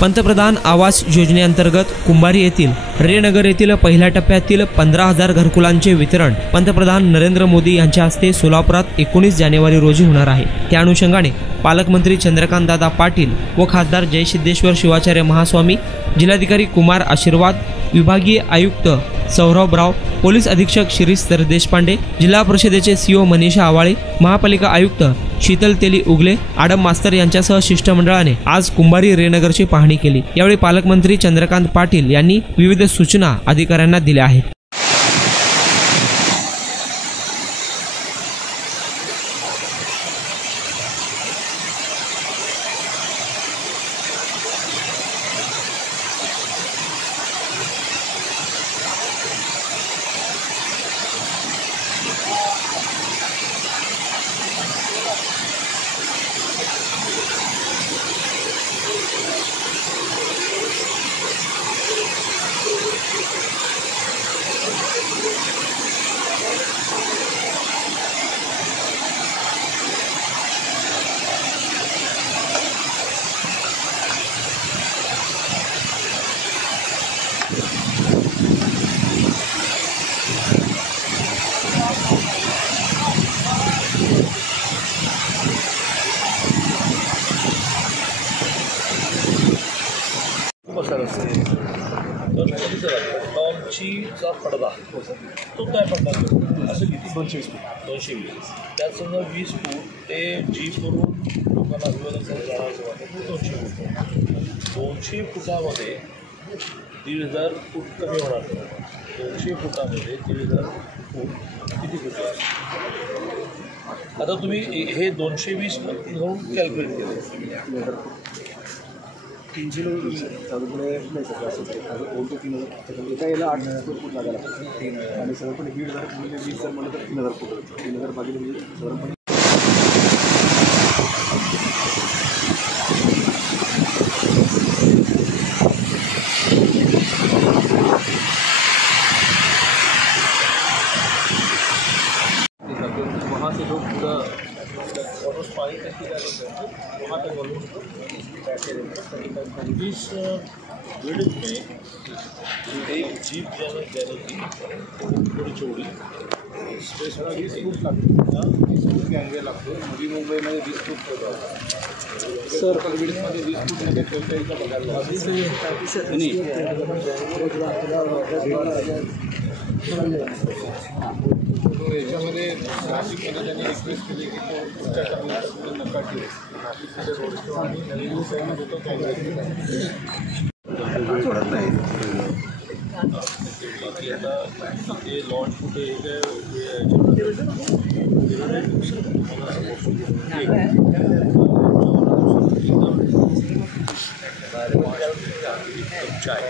पंतप्रधान आवास योजनेअंतर्गत कुंभारी येथील रेनगर येथील पहिल्या टप्प्यातील 15,000 घरकुलांचे वितरण पंतप्रधान नरेंद्र मोदी यांच्या हस्ते सोलापुरात 19 जानेवारी रोजी होणार आहे। त्या अनुषंगाने पालकमंत्री चंद्रकांतदादा पाटील व खासदार जयसिद्धेश्वर शिवाचार्य महास्वामी, जिल्हाधिकारी कुमार आशीर्वाद, विभागीय आयुक्त सौरभ राव, पोलीस अधीक्षक शिरीष सरदेशपांडे, जिल्हा परिषदेचे सीओ मनीषा आवाळे, महापालिका आयुक्त शीतल तेली उगले, आडम मास्तर यांच्यासह शिष्टमंडळाने आज कुंभारी रेनगरची पाहणी केली। यावेळी पालकमंत्री चंद्रकांत पाटील यांनी विविध सूचना अधिकाऱ्यांना दिल्या आहेत। टॉमचीचा पडदा तो काय पडदा असं किती 220 त्यात समजा 20 फूट ते जीप करून लोकांना अभिवादन जाण्याचं वाटतं 200 फुटामध्ये 1,500 फूट कमी होणार। 200 फुटामध्ये 1,500 फूट किती फूट आहे? आता तुम्ही हे 220 घेऊन कॅल्क्युलेट केलं 300 लोक नाही सर असं बोलतो 3,000 एका याला 8,000 फूट लागायला लागतं आणि साधारणपणे 1,500 म्हणजे 20,000 म्हणलं तर 3,000 फूट होतं। 3,000 बाकी म्हणजे साधारणपणे वहाँ से लोग पूरा पानी तक वहाँ तक इस बिल्डिंग में एक जीप जाने की थोड़ी चौड़ी स्पेस 20 फूट लागतो 20 फूट गँगवे लागतो। नवी मुंबईमध्ये 20 फूट सर कलबिडमध्ये 20 फूटमध्ये ठेवता येईल का बघायला याच्यामध्ये नाशिकमध्ये त्यांनी एक्सप्रेस केले की तो पुढच्या टाइमला नका ठेवू नाशिकमध्ये रोड शो आणि नवीन साईड होतो पडत नाही। बाकी आता ते लॉन्च कुठे काय